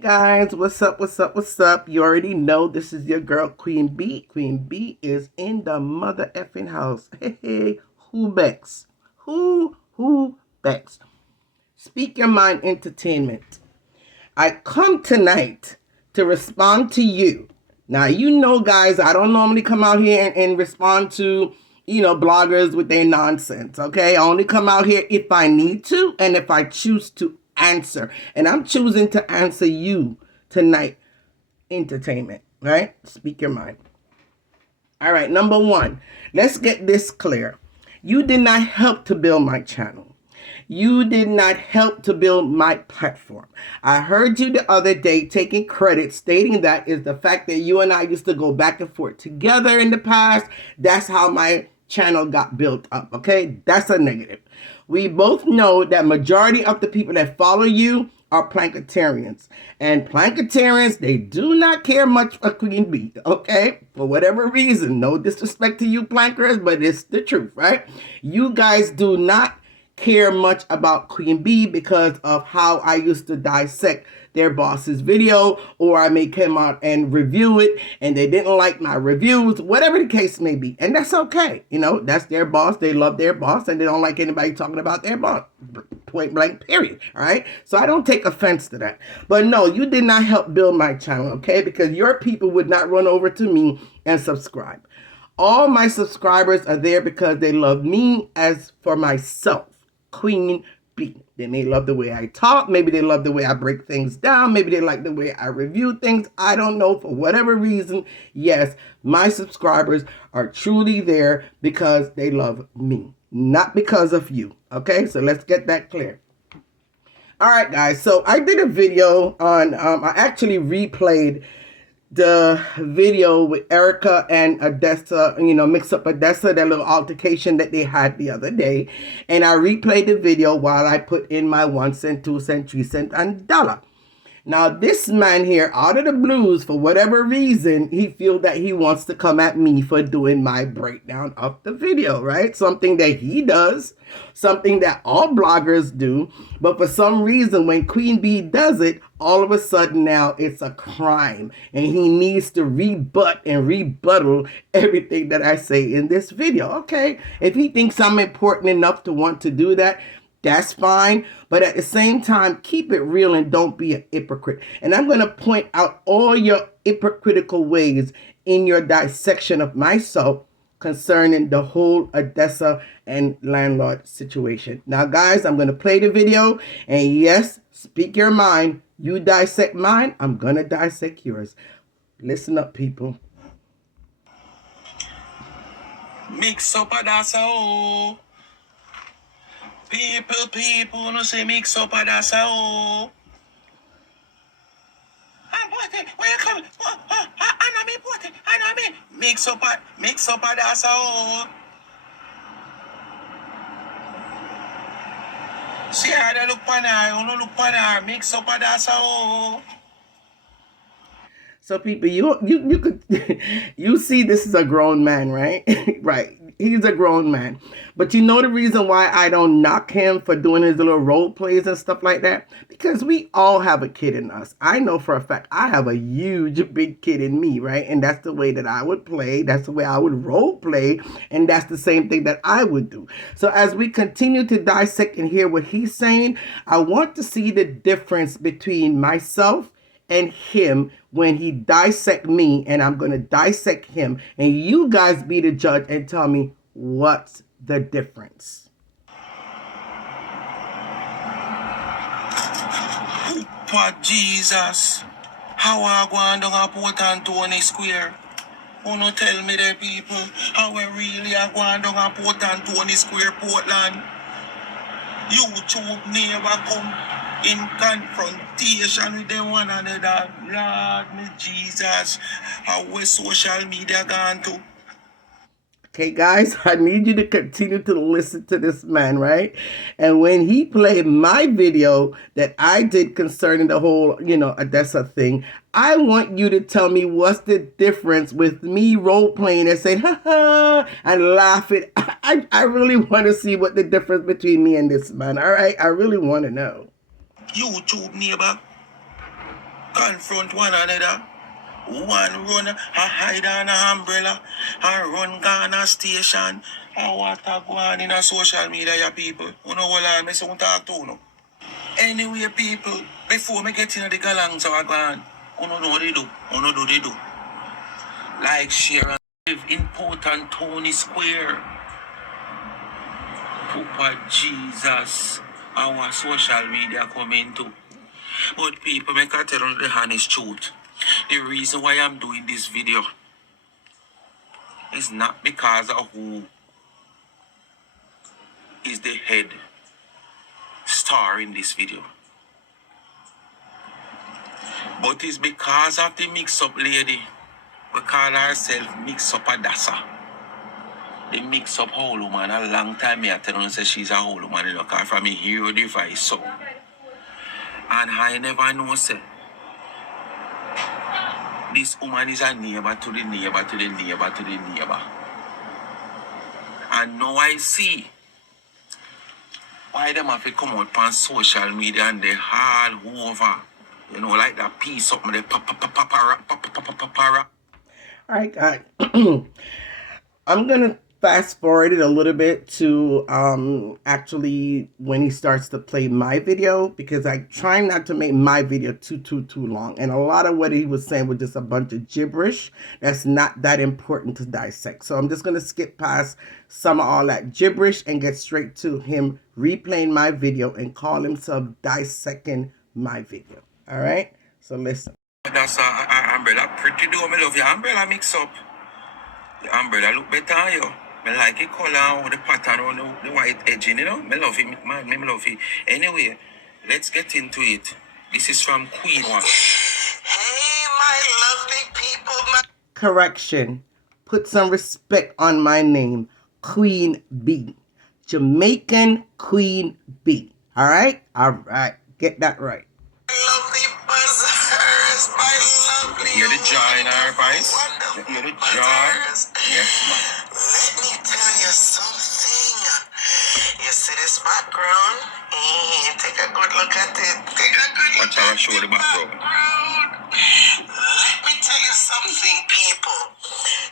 Guys, what's up? You already know this is your girl Queen B. Queen B is in the mother effing house. Hey, who backs? Who backs? Speak Your Mind Entertainment. I come tonight to respond to you. Now, you know, guys, I don't normally come out here and respond to, bloggers with their nonsense, okay? I only come out here if I need to and if I choose to answer. And I'm choosing to answer you tonight. Entertainment, right? Speak your mind. All right, number one, let's get this clear. You did not help to build my channel. You did not help to build my platform. I heard you the other day taking credit, stating that is the fact that you and I used to go back and forth together in the past. That's how my channel got built up, okay? That's a negative. We both know that majority of the people that follow you are Planketarians. And Planketarians, they do not care much for Queen Bee, okay? For whatever reason. No disrespect to you Plankers, but it's the truth, right? You guys do not care much about Queen Bee because of how I used to dissect their boss's video, or I may come out and review it and they didn't like my reviews, whatever the case may be. And that's okay. That's their boss. They love their boss and they don't like anybody talking about their boss. Point blank, period. All right. So I don't take offense to that. But no, you did not help build my channel, okay? Because your people would not run over to me and subscribe. All my subscribers are there because they love me as for myself. Queen B. They may love the way I talk. Maybe they love the way I break things down. Maybe they like the way I review things. I don't know. For whatever reason, yes, my subscribers are truly there because they love me, not because of you. Okay, so let's get that clear. All right, guys. So I did a video on, I actually replayed the video with Erica and Odessa, Mix Up Odessa, that little altercation that they had the other day. And I replayed the video while I put in my 1 cent, 2 cent, 3 cent, and dollar. Now, this man here, out of the blues, for whatever reason, he feels that he wants to come at me for doing my breakdown of the video, right? Something that he does, something that all bloggers do. But for some reason, when Queen Bee does it, all of a sudden now it's a crime. And he needs to rebut and rebuttal everything that I say in this video. Okay, if he thinks I'm important enough to want to do that, that's fine. But at the same time, keep it real and don't be a hypocrite. And I'm going to point out all your hypocritical ways in your dissection of myself concerning the whole Odessa and landlord situation. Now, guys, I'm going to play the video. And yes, speak your mind. You dissect mine, I'm going to dissect yours. Listen up, people. Mix up a dasa. People, no say mix up a dasa. Where you coming? I know me, I know me. Mix up a dasa. See how they look pan her, look pan her. Mix up a dasa. So people, you could you see this is a grown man, right? Right. He's a grown man. But you know the reason why I don't knock him for doing his little role plays and stuff like that? Because we all have a kid in us. I know for a fact I have a huge big kid in me, right? And that's the way that I would play. That's the way I would role play. And that's the same thing that I would do. So as we continue to dissect and hear what he's saying, I want to see the difference between myself and him when he dissect me, and I'm going to dissect him, and you guys be the judge and tell me what's the difference. For Jesus, how I go on down a Port Anthony Square? Who no tell me the people how we really are going down a Port Anthony Square, Portland? YouTube never come in confrontation with them one another. Lord me Jesus, how we social media gone to? Okay, guys, I need you to continue to listen to this man, right? And when he played my video that I did concerning the whole, Odessa thing, I want you to tell me what's the difference with me role playing and saying, ha ha, and laughing. I really want to see what the difference between me and this man, all right? I really want to know. YouTube neighbor confront one another. One run a hide on a umbrella, and run Ghana station. And what a go on in a social media, ya people. You know what I say, talk to you. Anyway, people, before me get into the galangs of a gone, you know what they do. You know what they do. Like, share, and live important Tony Square. Papa Jesus, our social media coming too. But people, make I tell you the honest truth. The reason why I'm doing this video is not because of who is the head star in this video, but it's because of the mix-up lady. We call herself Mix-Up Adassa. The mix-up whole woman. A long time me I tell her say she's a whole woman, you know, because from me hear the voice so. And I never know say this woman is a neighbor to the neighbor to the neighbor to the neighbor. And now I see why them have to come out on social media and they all over. You know, like that piece up with the papara. All right, guys. I'm gonna fast forward it a little bit to actually when he starts to play my video, because I try not to make my video too long, and a lot of what he was saying was just a bunch of gibberish that's not that important to dissect. So I'm just gonna skip past some of all that gibberish and get straight to him replaying my video and call himself dissecting my video. All right, so listen. That's a umbrella. Pretty do me love your umbrella mix up. The umbrella look better on you. Me like it color or the pattern or the white edging, you know. Me love it, man. Me love it. Anyway, let's get into it. This is from Queen One. Hey, my lovely people. Correction. Put some respect on my name. Queen B. Jamaican Queen B. All right? All right. Get that right. Lovely buzzers, my lovely. You're the joy in our voice. You're the joy. Yes, ma'am. Let me tell you something. You see this background? Take a good look at it. Take a good look. Watch how I show the background. Let me tell you something, people.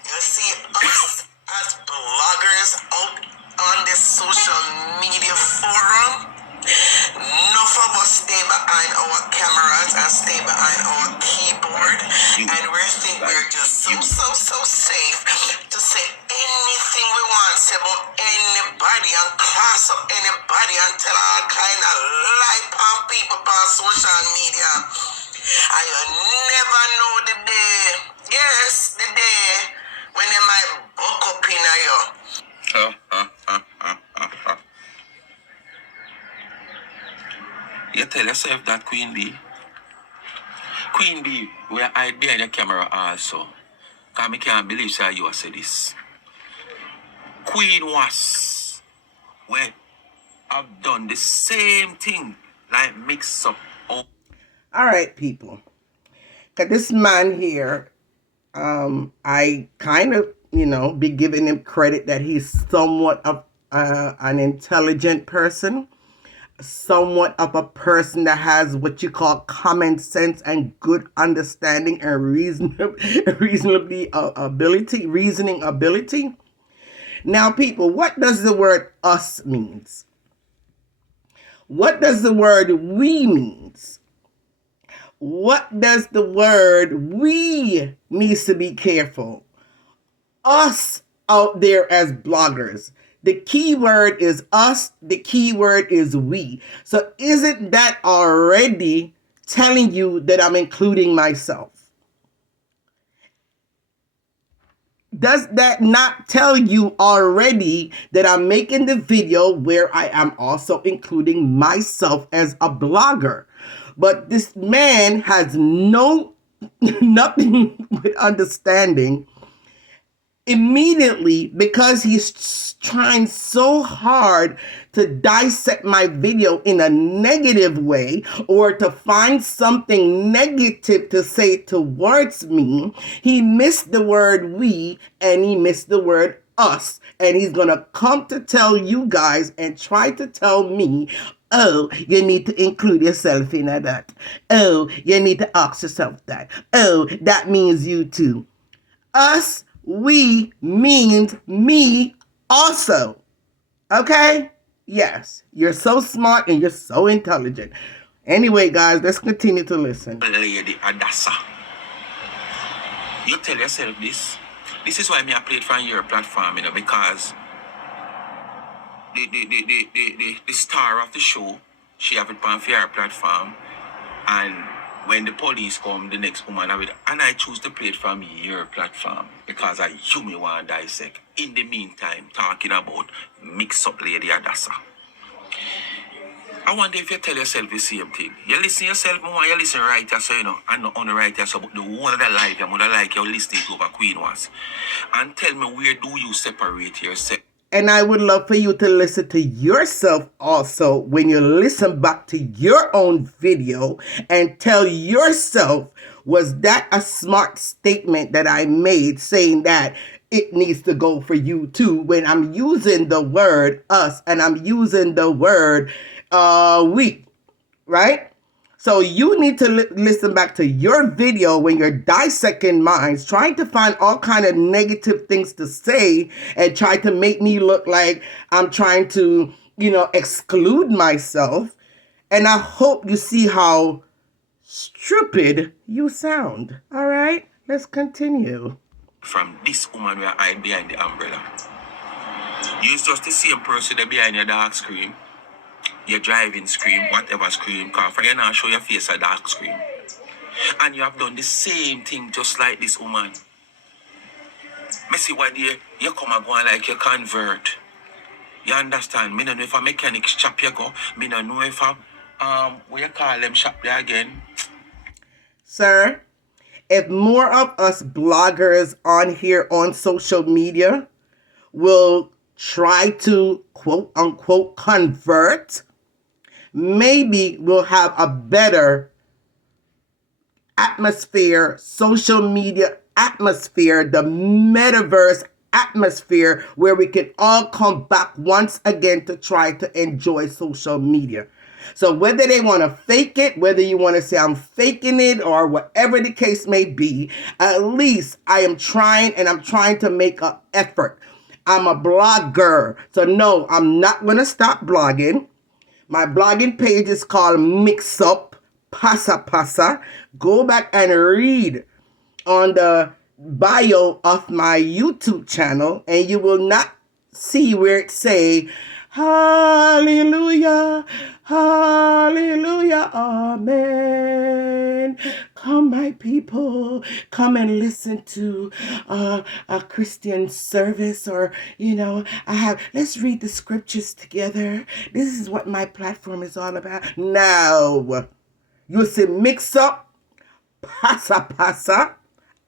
You see us as bloggers out on this social media forum. Enough of us stay behind our cameras and stay behind our keyboard, and we think we're just so safe to say anything we want, say about anybody and class up anybody and tell all kind of lie on people on social media. And you never know the day, yes, the day when they might buck up in you. You tell yourself that Queen B. Queen B, we are hide behind the camera also. Because I can't believe sir, you said this. Queen was, we have done the same thing, like mix up. All right, people. Because this man here, I kind of, be giving him credit that he's somewhat of an intelligent person. Somewhat of a person that has what you call common sense and good understanding and reasoning ability. Now, people, what does the word us means? What does the word we means? What does the word we needs to be careful? Us out there as bloggers. The key word is us. The key word is we. So isn't that already telling you that I'm including myself? Does that not tell you already that I'm making the video where I am also including myself as a blogger? But this man has nothing with understanding. Immediately, because he's trying so hard to dissect my video in a negative way or to find something negative to say towards me, he missed the word we and he missed the word us. And he's going to come to tell you guys and try to tell me Oh, you need to include yourself in that. Oh, you need to ask yourself that. Oh, that means you too. Us, we means me also. Okay? Yes, you're so smart and you're so intelligent. Anyway, guys, let's continue to listen. Lady Adassa. You tell yourself this. This is why me I played from your platform, because the star of the show, she have it on her platform, and when the police come, the next woman have it, and I choose to play it from your platform because I you me want to dissect. In the meantime, talking about mix up Lady Adassa. I wonder if you tell yourself the same thing. You listen yourself more, you listen right, so and not only right, so but the one of the life, you would like you listening to over Queen was. And tell me, where do you separate yourself? And I would love for you to listen to yourself also when you listen back to your own video and tell yourself, was that a smart statement that I made saying that it needs to go for you too, when I'm using the word us and I'm using the word we, right? So you need to listen back to your video when you're dissecting minds, trying to find all kind of negative things to say and try to make me look like I'm trying to, exclude myself. And I hope you see how stupid you sound. All right, let's continue. From this woman where I behind the umbrella. You're just the same person that behind your dark screen. Your driving screen, whatever screen, car for you now show your face a dark screen. And you have done the same thing just like this woman. Me see what you come and go on like you convert. You understand? Me don't know if a mechanic shop you go. Me don't know if a what you call them shop there again. Sir, if more of us bloggers on here on social media will try to quote unquote convert, maybe we'll have a better atmosphere, social media atmosphere, the metaverse atmosphere where we can all come back once again to try to enjoy social media. So whether they want to fake it, whether you want to say I'm faking it or whatever the case may be, at least I am trying, and I'm trying to make an effort. I'm a blogger. So no, I'm not going to stop blogging. My blogging page is called Mix Up Pasa Pasa. Go back and read on the bio of my YouTube channel, and you will not see where it say hallelujah, hallelujah, amen. Come, my people, come and listen to a Christian service, or let's read the scriptures together. This is what my platform is all about. Now you see Mix Up Pasa Pasa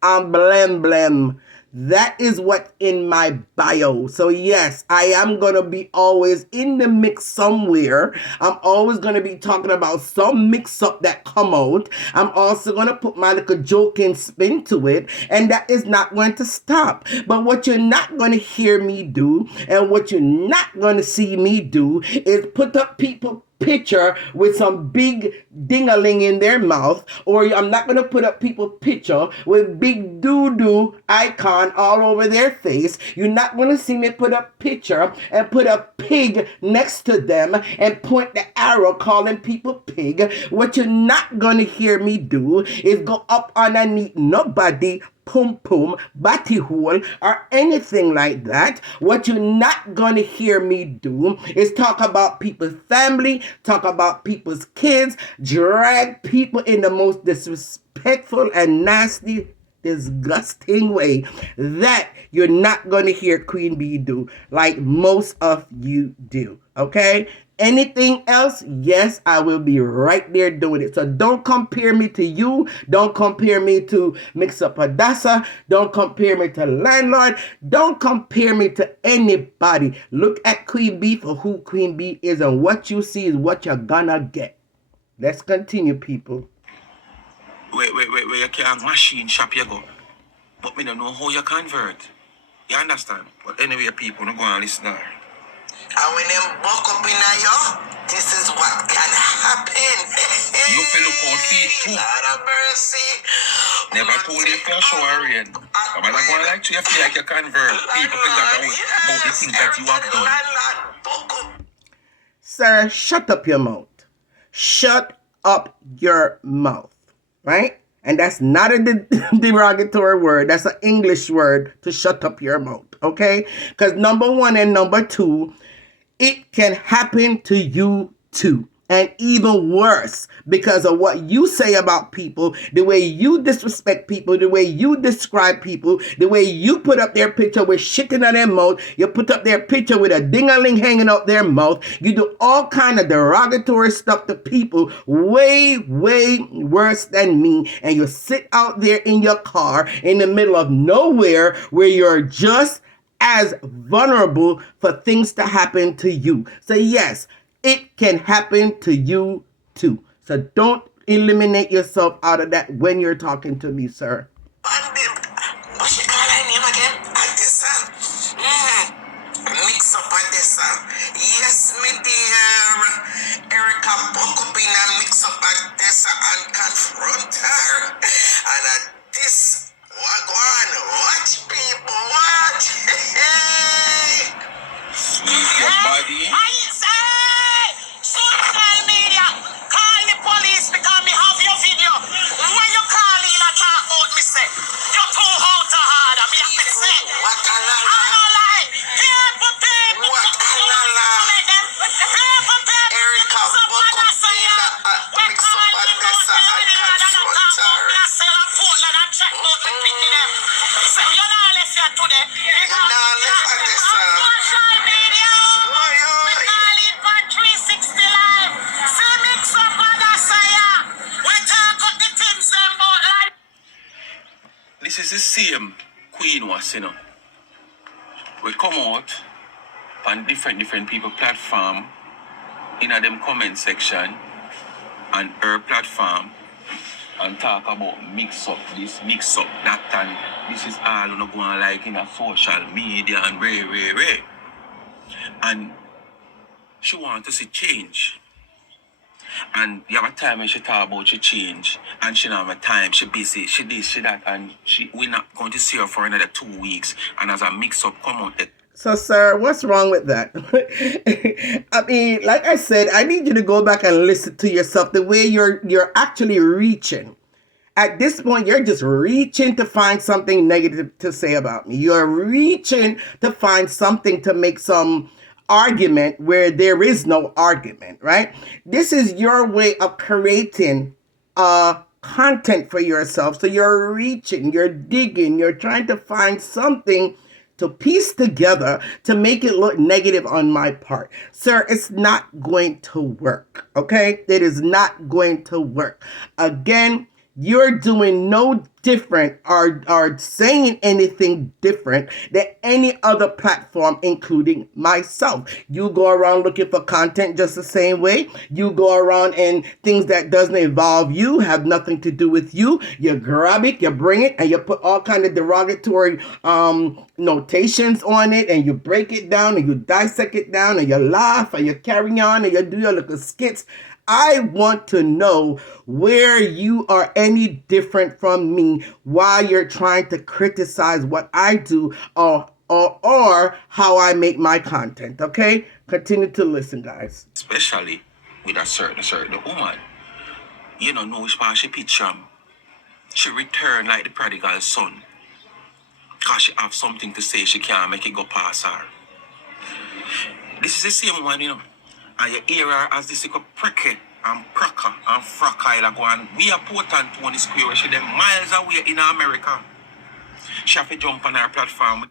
and Blem Blem. That is what in my bio. So yes, I am going to be always in the mix somewhere. I'm always going to be talking about some mix up that come out. I'm also going to put my little joking spin to it, and that is not going to stop. But what you're not going to hear me do, and what you're not going to see me do, is put up people picture with some big ding-a-ling in their mouth, or I'm not going to put up people picture with big doo-doo icon all over their face. You're not going to see me put up picture and put a pig next to them and point the arrow calling people pig. What you're not going to hear me do is go up underneath nobody pum pum, batty hole, or anything like that. What you're not going to hear me do is talk about people's family, talk about people's kids, drag people in the most disrespectful and nasty, disgusting way. That you're not going to hear Queen Bee do, like most of you do. Okay? Anything else, yes, I will be right there doing it. So don't compare me to you. Don't compare me to Mix Up Adassa. Don't compare me to Landlord. Don't compare me to anybody. Look at Queen Bee for who Queen Bee is, and what you see is what you're gonna get. Let's continue, people. Where you can machine shop you go. But me don't know how you convert. You understand? But anyway, people, don't go and listen now. And when them buck up in you, This is what can happen. You feel look out feet too. Lord of mercy. Never told you for sure, rain. I'm not going like to you feel like you convert. People forgot about the things that you have done. Sir, shut up your mouth. Shut up your mouth. Right? And that's not a derogatory word. That's an English word to shut up your mouth. Okay? Because number one and number two, it can happen to you too. And even worse, because of what you say about people, the way you disrespect people, the way you describe people, the way you put up their picture with shit in their mouth, you put up their picture with a ding-a-ling hanging out their mouth, you do all kind of derogatory stuff to people way, way worse than me, and you sit out there in your car in the middle of nowhere where you're just as vulnerable for things to happen to you. So yes, it can happen to you too. So don't eliminate yourself out of that when you're talking to me, sir. What she call her name again? Adessa. Mix up Adessa. Yes, me dear. Erica buck up in a mix up Adessa and confront her. And at this, what go on? Watch people, watch. Sweet your body. Social media. Call the police because me have your video. When you call in and talk about me say, you're too hot to hard. I mean, I say, what a la la. I don't lie. People. What a la la. Erica Bocopina at mix up at Dessa and confront her. You're not left here today. You're not left at Dessa. Social media. Call it for 360 live. See mix up at Dessa. We talk up the things them about life. This is the same Queen was, you know. We come out on different people platform in a them comment section and her platform and talk about mix up this, mix up that, and this is all you know going like in a social media and ray. And she want to see change. And you have a time when she talk about she change, and she don't have a time, she busy, she this, she that, and we're not going to see her for another 2 weeks. And as a mix-up come out. So, sir, what's wrong with that? I mean, like I said, I need you to go back and listen to yourself the way you're actually reaching. At this point, you're just reaching to find something negative to say about me. You're reaching to find something to make some argument where there is no argument, right? This is your way of creating content for yourself. So you're reaching, you're digging, you're trying to find something to piece together to make it look negative on my part. Sir, it's not going to work, okay? It is not going to work. Again, you're doing no different or saying anything different than any other platform, including myself. You go around looking for content just the same way. You go around and things that doesn't involve you, have nothing to do with you. You grab it, you bring it, and you put all kind of derogatory notations on it, and you break it down, and you dissect it down, and you laugh, and you carry on, and you do your little skits. I want to know where you are any different from me while you're trying to criticize what I do or how I make my content, okay? Continue to listen, guys. Especially with a certain woman. You know which part she picture. She returned like the prodigal son. Because she have something to say, she can't make it go past her. This is the same one, you know. And you hear her as this like pricky and pracker and frackile like one. We are Portland to the square where she them miles away in America. She have to jump on her platform.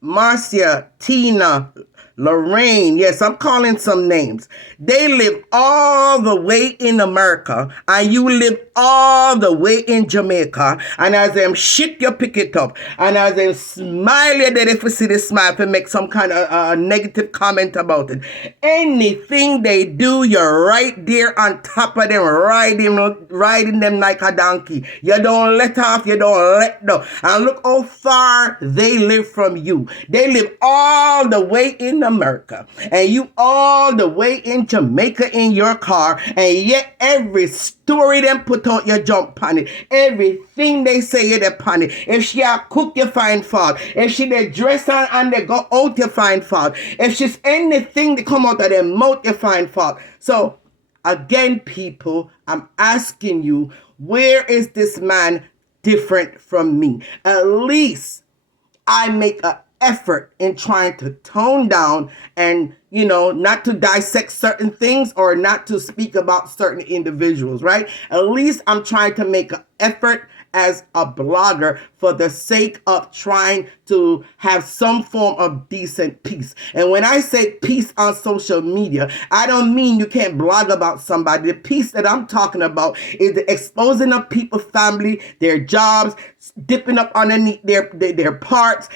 Marcia, Tina, Lorraine, yes, I'm calling some names. They live all the way in America, and you live all the way in Jamaica. And as them shit, you pick it up. And as them smile, you did if you see the smile to make some kind of negative comment about it. Anything they do, you're right there on top of them, riding them like a donkey. You don't let off, you don't let go. And look how far they live from you. They live all the way in in America and you all the way in Jamaica in your car, and yet every story them put out, you jump on it. Everything they say, you upon it. If she a cook, you find fault. If she they dress on and they go out, you find fault. If she's anything that come out of their mouth, you find fault. So again, people, I'm asking you, where is this man different from me? At least I make an effort in trying to tone down and, not to dissect certain things or not to speak about certain individuals, right? At least I'm trying to make an effort as a blogger for the sake of trying to have some form of decent peace. And when I say peace on social media, I don't mean you can't blog about somebody. The peace that I'm talking about is the exposing of people's family, their jobs, dipping up underneath their parts,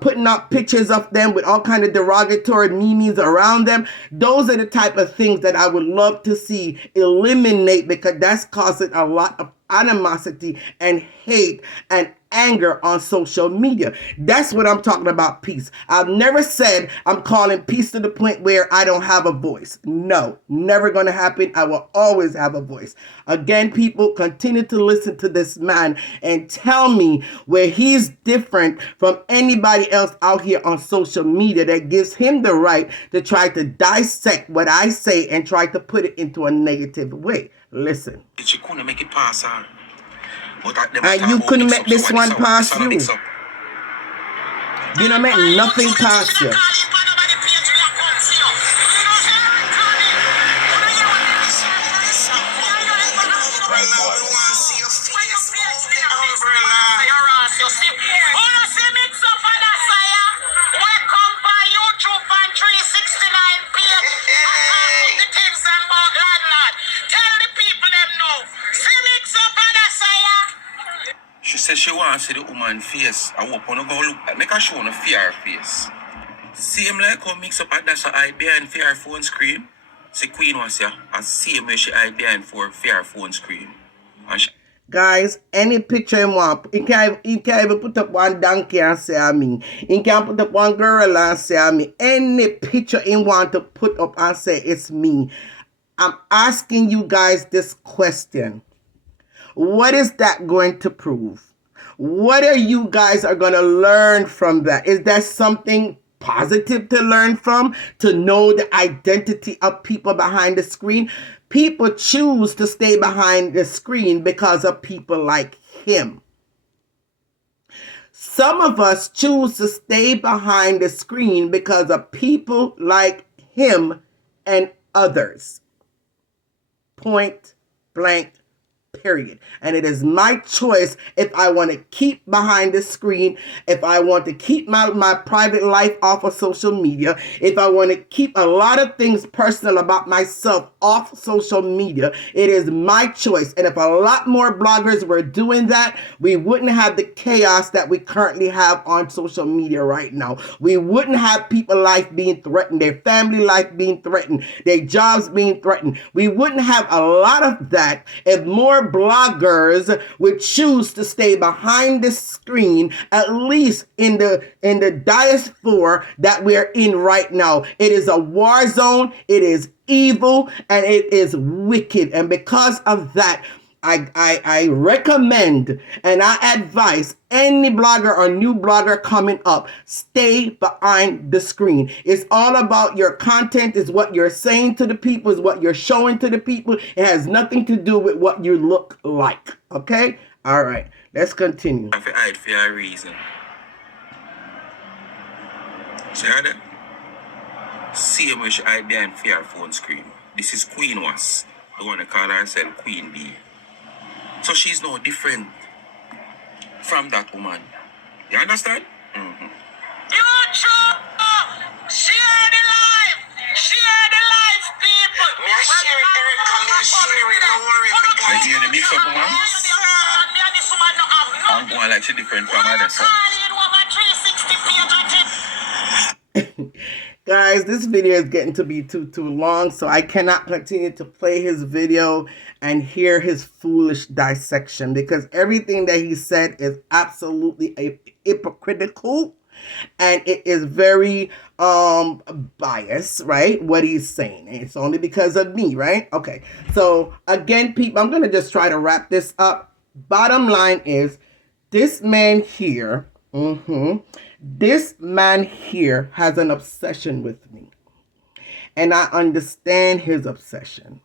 putting up pictures of them with all kind of derogatory memes around them. Those are the type of things that I would love to see eliminate, because that's causing a lot of animosity and hate and anger on social media. That's what I'm talking about, peace. I've never said I'm calling peace to the point where I don't have a voice. No, never going to happen. I will always have a voice. Again, people, continue to listen to this man and tell me where he's different from anybody else out here on social media that gives him the right to try to dissect what I say and try to put it into a negative way. Listen. She couldn't make it pass her. And you couldn't make this one pass you. You don't make nothing pass you. She says she wants to see the woman face. I hope you go look at make her show no fear face. Same like how mix up at that's eye behind fear phone screen. See Queen was here. And same way she hide behind for fear phone screen. And she Guys, any picture you want, you can't even put up one donkey and say I mean. You can't put up one girl and say I mean. Any picture you want to put up and say it's me. I'm asking you guys this question. What is that going to prove? What are you guys are going to learn from that? Is there something positive to learn from? To know the identity of people behind the screen? People choose to stay behind the screen because of people like him. Some of us choose to stay behind the screen because of people like him and others. Point blank. Period. And it is my choice if I want to keep behind the screen, if I want to keep my private life off of social media, if I want to keep a lot of things personal about myself off social media. It is my choice. And if a lot more bloggers were doing that, we wouldn't have the chaos that we currently have on social media right now. We wouldn't have people's life being threatened, their family life being threatened, their jobs being threatened. We wouldn't have a lot of that if more bloggers would choose to stay behind the screen, at least in the diaspora that we're in right now. It is a war zone, it is evil, and it is wicked. And because of that, I recommend and I advise any blogger or new blogger coming up, stay behind the screen. It's all about your content, is what you're saying to the people, is what you're showing to the people. It has nothing to do with what you look like. Okay? All right. Let's continue. I hide for a reason. See how that? Same way she hide behind fear phone screen. This is Queen was. The one that call herself Queen Bee. So she's no different from that woman. You understand? Mm-hmm. YouTube! Share the life! Share the life, people! Me I share it, Erica. Me I share it. Don't worry. Like you hear the mix up, woman? I'm going like she different from others. So. Guys, this video is getting to be too long, so I cannot continue to play his video and hear his foolish dissection, because everything that he said is absolutely hypocritical And it is very biased, right? What he's saying. And it's only because of me, right? Okay. So again, people, I'm gonna just try to wrap this up. Bottom line is this man here, this man here has an obsession with me. And I understand his obsession.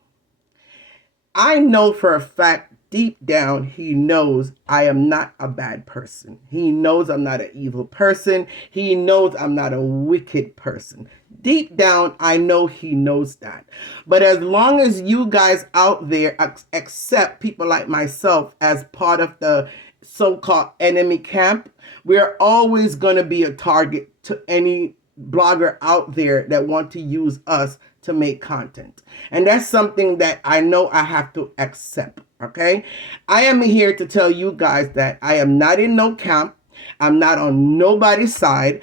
I know for a fact, deep down, he knows I am not a bad person. He knows I'm not an evil person. He knows I'm not a wicked person. Deep down, I know he knows that. But as long as you guys out there accept people like myself as part of the so-called enemy camp, we're always going to be a target to any blogger out there that want to use us to make content. And that's something that I know I have to accept, okay? I am here to tell you guys that I am not in no camp. I'm not on nobody's side.